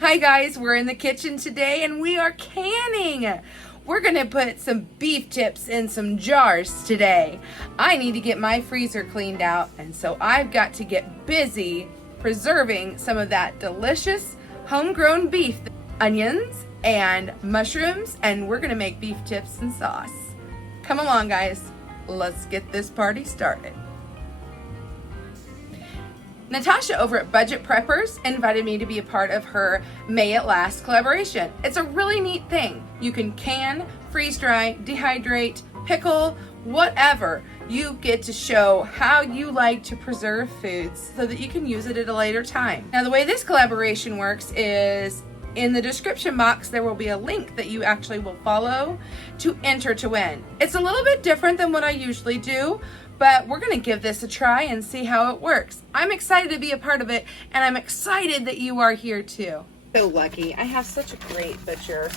Hi guys, we're in the kitchen today and we are canning. We're gonna put some beef tips in some jars today. I need to get my freezer cleaned out, and so I've got to get busy preserving some of that delicious homegrown beef, onions and mushrooms, and we're gonna make beef tips and sauce. Come along guys, let's get this party started. Natasha over at Budget Preppers invited me to be a part of her May It Last collaboration. It's a really neat thing. You can can, freeze dry, dehydrate, pickle, whatever. You get to show how you like to preserve foods so that you can use it at a later time. Now the way this collaboration works is in the description box there will be a link that you actually will follow to enter to win. It's a little bit different than what I usually do, but we're gonna give this a try and see how it works. I'm excited to be a part of it, and I'm excited that you are here too. So lucky, I have such a great butcher.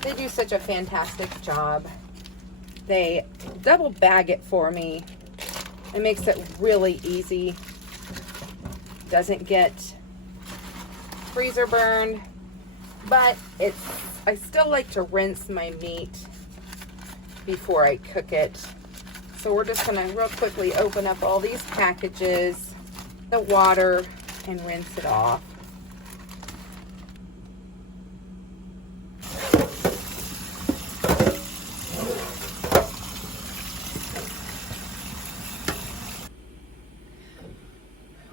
They do such a fantastic job. They double bag it for me. It makes it really easy. Doesn't get freezer burned, but I still like to rinse my meat before I cook it. So we're just gonna real quickly open up all these packages, the water, and rinse it off.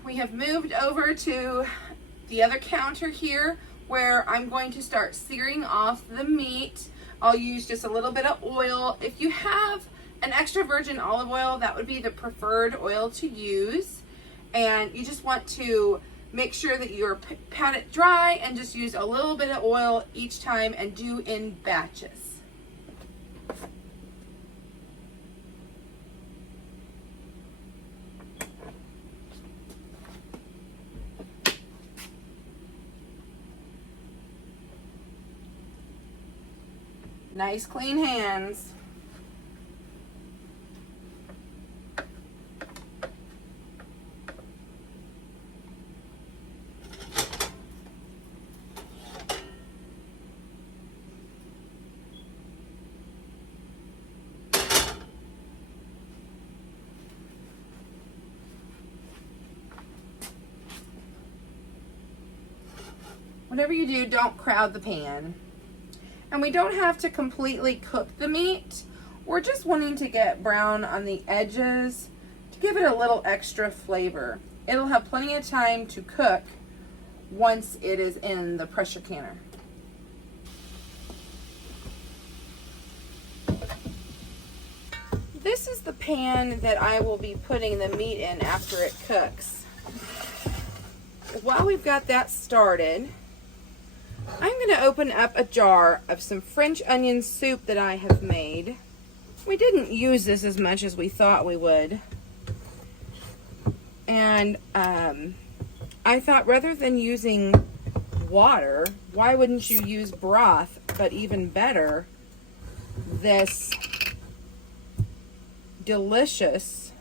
We have moved over to the other counter here where I'm going to start searing off the meat. I'll use just a little bit of oil. If you have an extra virgin olive oil, that would be the preferred oil to use. And you just want to make sure that you're pat it dry and just use a little bit of oil each time and do in batches. Nice clean hands. Whatever you do, don't crowd the pan. And we don't have to completely cook the meat. We're just wanting to get brown on the edges to give it a little extra flavor. It'll have plenty of time to cook once it is in the pressure canner. This is the pan that I will be putting the meat in after it cooks. While we've got that started, I'm going to open up a jar of some French onion soup that I have made. We didn't use this as much as we thought we would. And I thought rather than using water, why wouldn't you use broth? But even better, this delicious,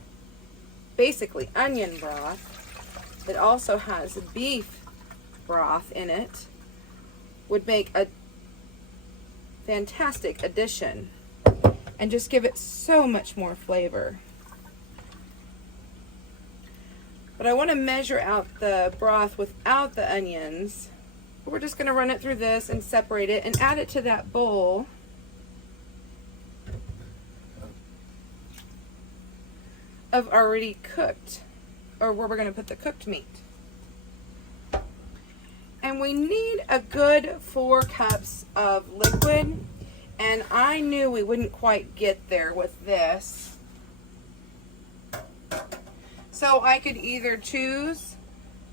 basically onion broth that also has beef broth in it would make a fantastic addition and just give it so much more flavor. But I want to measure out the broth without the onions. We're just going to run it through this and separate it and add it to that bowl. Of already cooked, or where we're going to put the cooked meat. And we need a good 4 cups of liquid, and I knew we wouldn't quite get there with this. So I could either choose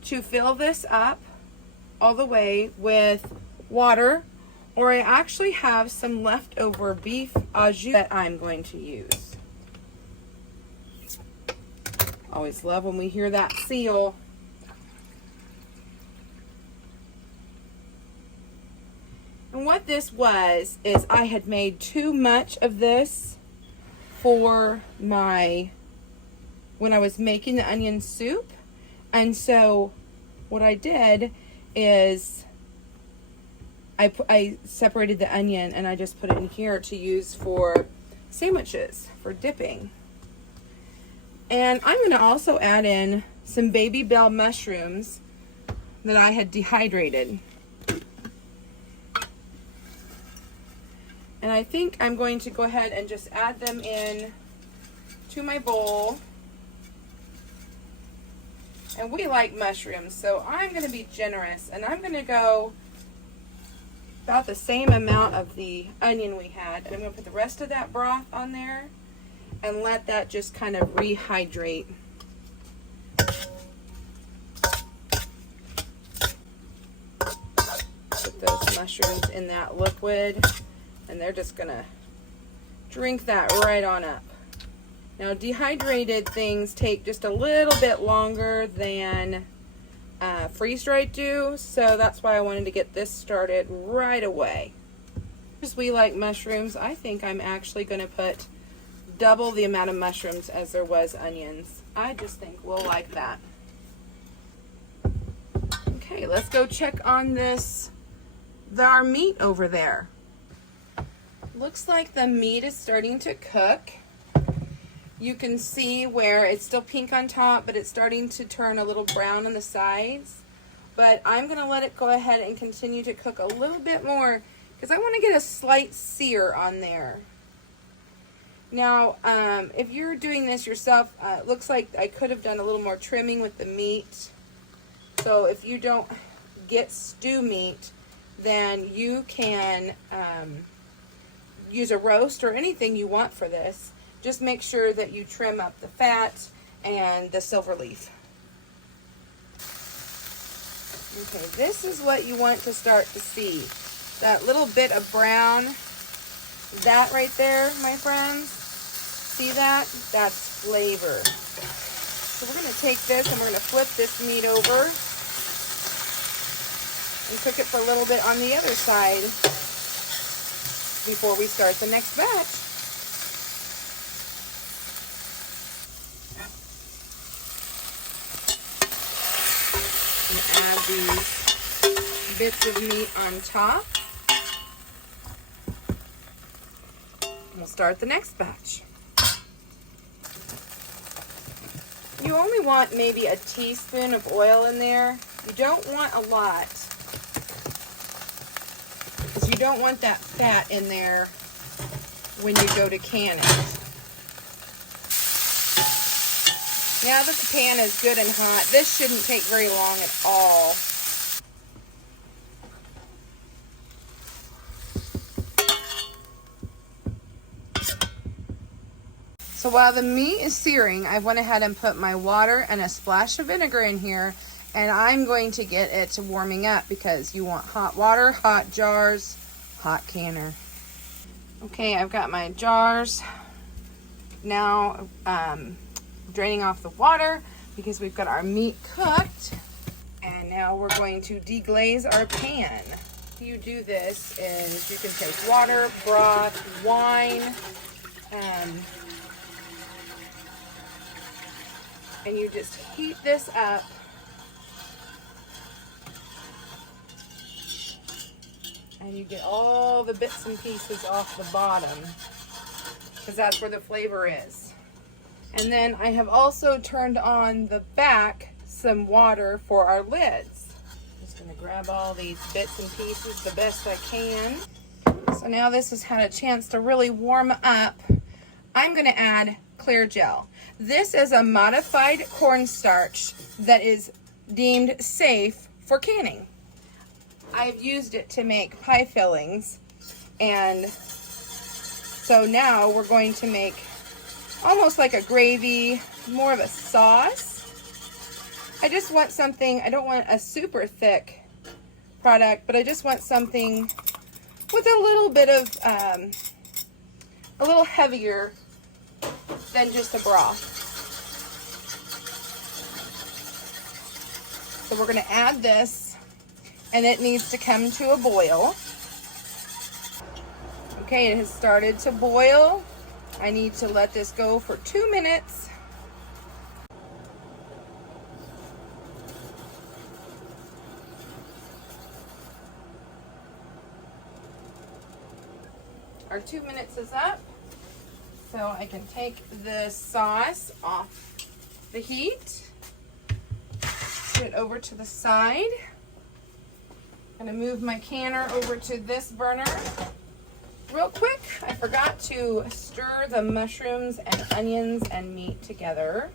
to fill this up all the way with water, or I actually have some leftover beef au jus that I'm going to use. Always love when we hear that seal. And what this was is I had made too much of this for when I was making the onion soup. And so what I did is I separated the onion and I just put it in here to use for sandwiches, for dipping. And I'm going to also add in some baby bell mushrooms that I had dehydrated. And I think I'm going to go ahead and just add them in to my bowl. And we like mushrooms, so I'm going to be generous, and I'm going to go about the same amount of the onion we had. And I'm going to put the rest of that broth on there and let that just kind of rehydrate. Put those mushrooms in that liquid, and they're just going to drink that right on up. Now, dehydrated things take just a little bit longer than freeze-dried do, so that's why I wanted to get this started right away. As we like mushrooms, I think I'm actually going to put double the amount of mushrooms as there was onions. I just think we'll like that. Okay, let's go check on our meat over there. Looks like the meat is starting to cook. You can see where it's still pink on top, but it's starting to turn a little brown on the sides. But I'm going to let it go ahead and continue to cook a little bit more because I want to get a slight sear on there. Now, if you're doing this yourself, it looks like I could have done a little more trimming with the meat. So if you don't get stew meat, then you can use a roast or anything you want for this. Just make sure that you trim up the fat and the silver leaf. Okay, this is what you want to start to see. That little bit of brown, that right there, my friends, see that? That's flavor. So we're going to take this and we're going to flip this meat over and cook it for a little bit on the other side before we start the next batch. Add these bits of meat on top. We'll start the next batch. You only want maybe a teaspoon of oil in there. You don't want a lot, because you don't want that fat in there when you go to can it. Now that the pan is good and hot, this shouldn't take very long at all. So while the meat is searing, I went ahead and put my water and a splash of vinegar in here, and I'm going to get it to warming up because you want hot water, hot jars, hot canner. Okay, I've got my jars now. Draining off the water because we've got our meat cooked, and now we're going to deglaze our pan. You do this is you can take water, broth, wine, and you just heat this up and you get all the bits and pieces off the bottom because that's where the flavor is. And then I have also turned on the back some water for our lids. Just gonna grab all these bits and pieces the best I can. So now this has had a chance to really warm up. I'm gonna add clear gel. This is a modified cornstarch that is deemed safe for canning. I've used it to make pie fillings, and so now we're going to make almost like a gravy, more of a sauce. I just want something, I don't want a super thick product, but I just want something with a little bit of, a little heavier than just a broth. So we're going to add this, and it needs to come to a boil. Okay, it has started to boil. I need to let this go for 2 minutes. our 2 minutes is up. So I can take the sauce off the heat. Put it over to the side. I'm gonna move my canner over to this burner. Real quick, I forgot to stir the mushrooms and onions and meat together.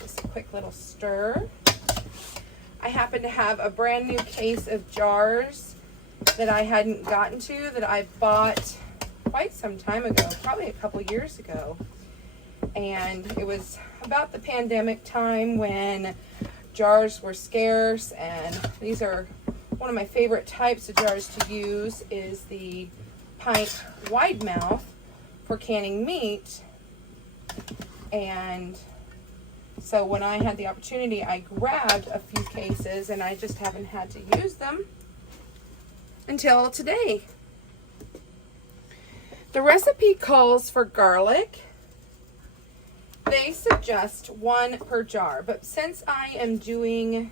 Just a quick little stir. I happen to have a brand new case of jars that I hadn't gotten to, that I bought quite some time ago, probably a couple years ago. And it was about the pandemic time when jars were scarce, and these are one of my favorite types of jars to use is the pint wide mouth for canning meat. And so when I had the opportunity, I grabbed a few cases, and I just haven't had to use them until today. The recipe calls for garlic. They suggest 1 per jar, but since I am doing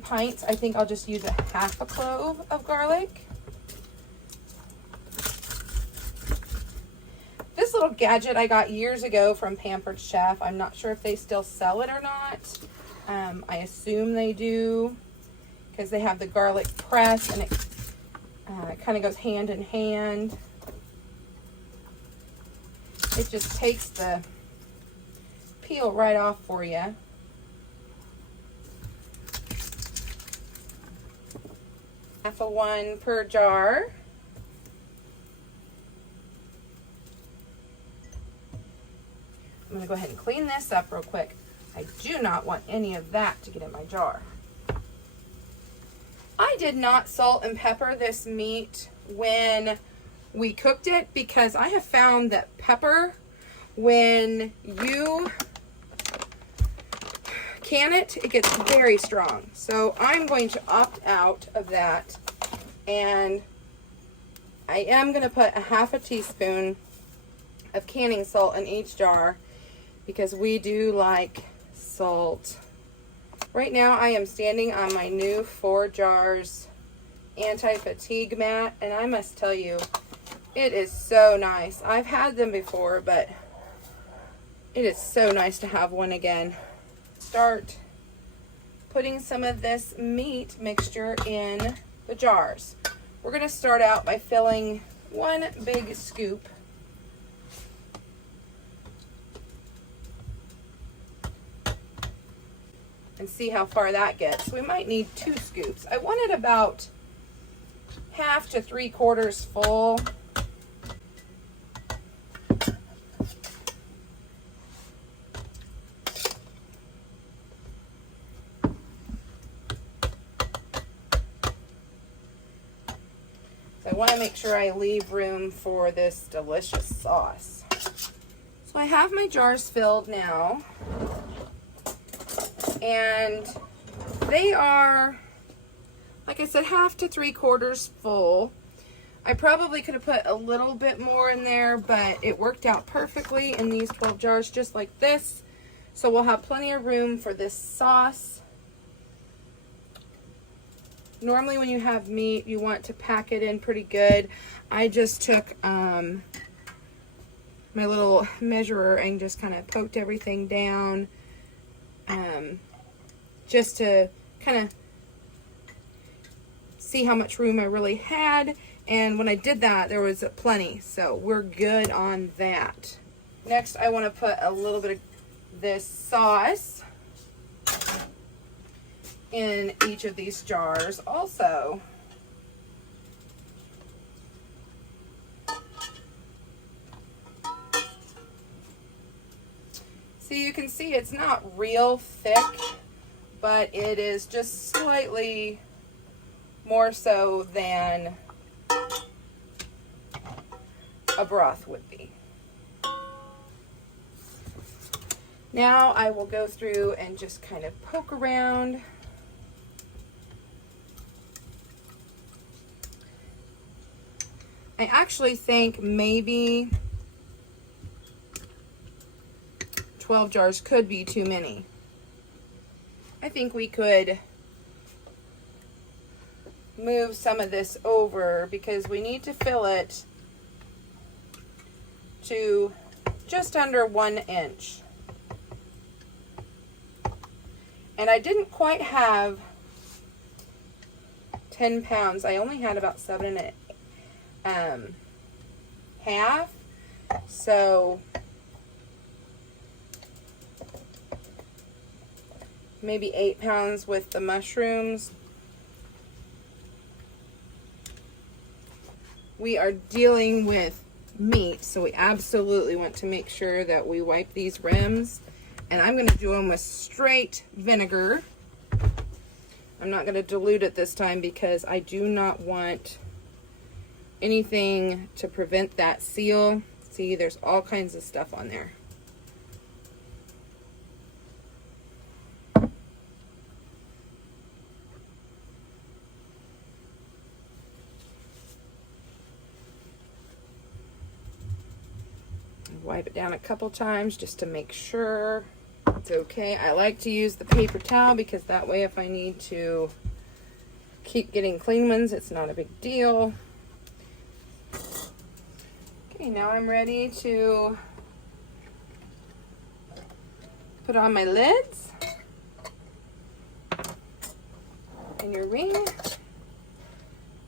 pints, I think I'll just use a half a clove of garlic. This little gadget I got years ago from Pampered Chef. I'm not sure if they still sell it or not. I assume they do, because they have the garlic press, and it kind of goes hand in hand. It just takes the peel right off for you. Half of 1 per jar. I'm going to go ahead and clean this up real quick. I do not want any of that to get in my jar. I did not salt and pepper this meat when we cooked it, because I have found that pepper, when you can it gets very strong. So I'm going to opt out of that, and I am going to put a half a teaspoon of canning salt in each jar, because we do like salt. Right now I am standing on my new 4 jars anti-fatigue mat, and I must tell you, it is so nice. I've had them before, but it is so nice to have one again. Start putting some of this meat mixture in the jars. We're going to start out by filling 1 big scoop. And see how far that gets. We might need 2 scoops. I want it about half to 3/4 full. So I want to make sure I leave room for this delicious sauce. So I have my jars filled now. And they are, like I said, half to 3/4 full. I probably could have put a little bit more in there, but it worked out perfectly in these 12 jars just like this. So we'll have plenty of room for this sauce. Normally when you have meat, you want to pack it in pretty good. I just took my little measurer and just kind of poked everything down. Just to kind of see how much room I really had. And when I did that, there was plenty. So we're good on that. Next, I want to put a little bit of this sauce in each of these jars also. So you can see it's not real thick, but it is just slightly more so than a broth would be. Now I will go through and just kind of poke around. I actually think maybe 12 jars could be too many. I think we could move some of this over because we need to fill it to just under 1 inch. And I didn't quite have 10 pounds. I only had about 7.5. So maybe 8 pounds with the mushrooms. We are dealing with meat, so we absolutely want to make sure that we wipe these rims. And I'm going to do them with straight vinegar. I'm not going to dilute it this time because I do not want anything to prevent that seal. See, there's all kinds of stuff on there. Wipe it down a couple times just to make sure it's okay. I like to use the paper towel because that way if I need to keep getting clean ones, it's not a big deal. Okay, now I'm ready to put on my lids and your ring.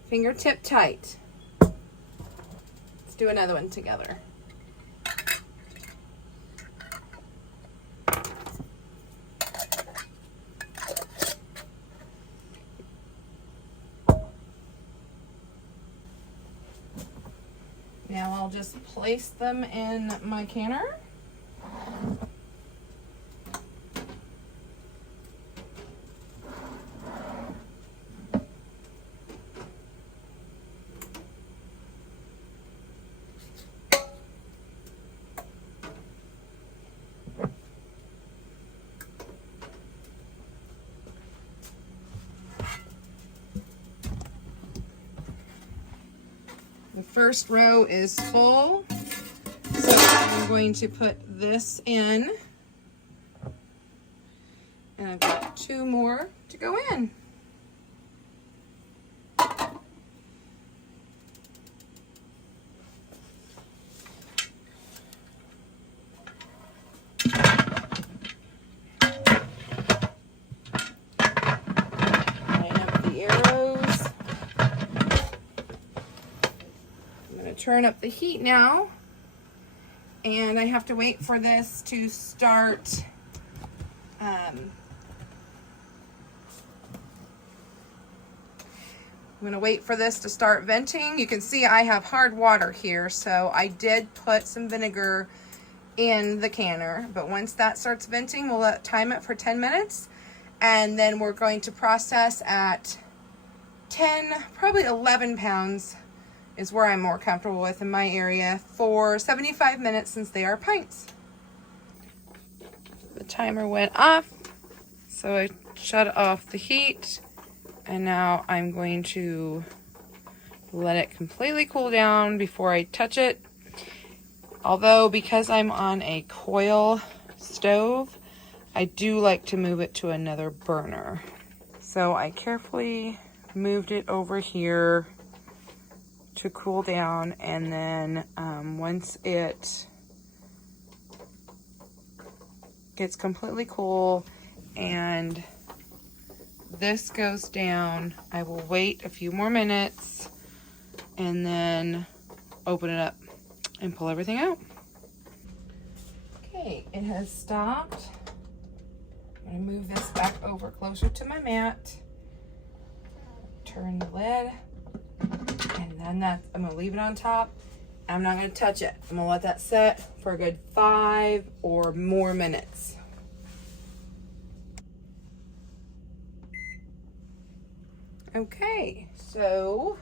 Fingertip tight. Let's do another one together. Now I'll just place them in my canner. The first row is full, so I'm going to put this in, and I've got 2 more to go in. Line up the arrows. Turn up the heat now, and I have to wait for this to start I'm going to wait for this to start venting. You can see I have hard water here, so I did put some vinegar in the canner, but once that starts venting, we'll time it for 10 minutes, and then we're going to process at 10, probably 11 pounds is where I'm more comfortable with in my area, for 75 minutes since they are pints. The timer went off, so I shut off the heat, and now I'm going to let it completely cool down before I touch it. Although, because I'm on a coil stove, I do like to move it to another burner. So I carefully moved it over here to cool down, and then once it gets completely cool and this goes down, I will wait a few more minutes and then open it up and pull everything out. Okay, it has stopped. I'm going to move this back over closer to my mat, turn the lid, and then I'm going to leave it on top. I'm not going to touch it. I'm going to let that set for a good 5 or more minutes. Okay, so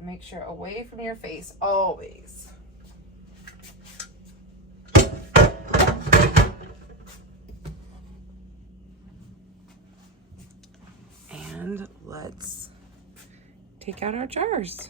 make sure away from your face always. And let's take out our jars.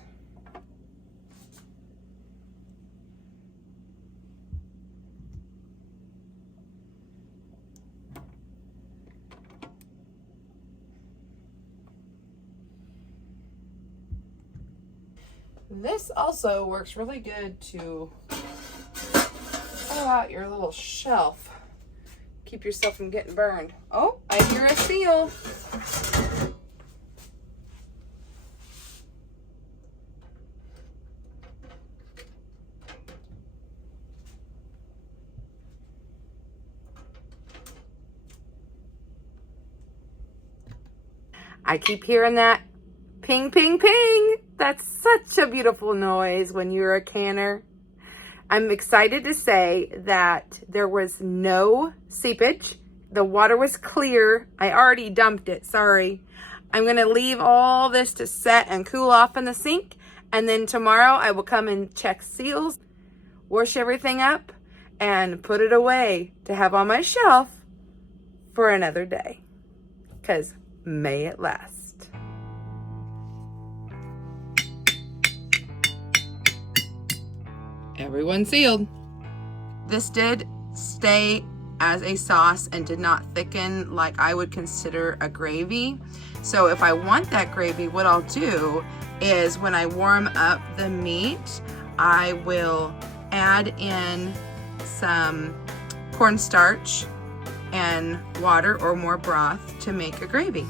This also works really good to fill out your little shelf. Keep yourself from getting burned. Oh, I hear a seal. I keep hearing that ping, ping, ping. That's such a beautiful noise when you're a canner. I'm excited to say that there was no seepage. The water was clear. I already dumped it, sorry. I'm gonna leave all this to set and cool off in the sink, and then tomorrow I will come and check seals, wash everything up, and put it away to have on my shelf for another day. 'Cause may it last. Everyone sealed. This did stay as a sauce and did not thicken like I would consider a gravy. So if I want that gravy, what I'll do is when I warm up the meat, I will add in some cornstarch and water or more broth to make a gravy.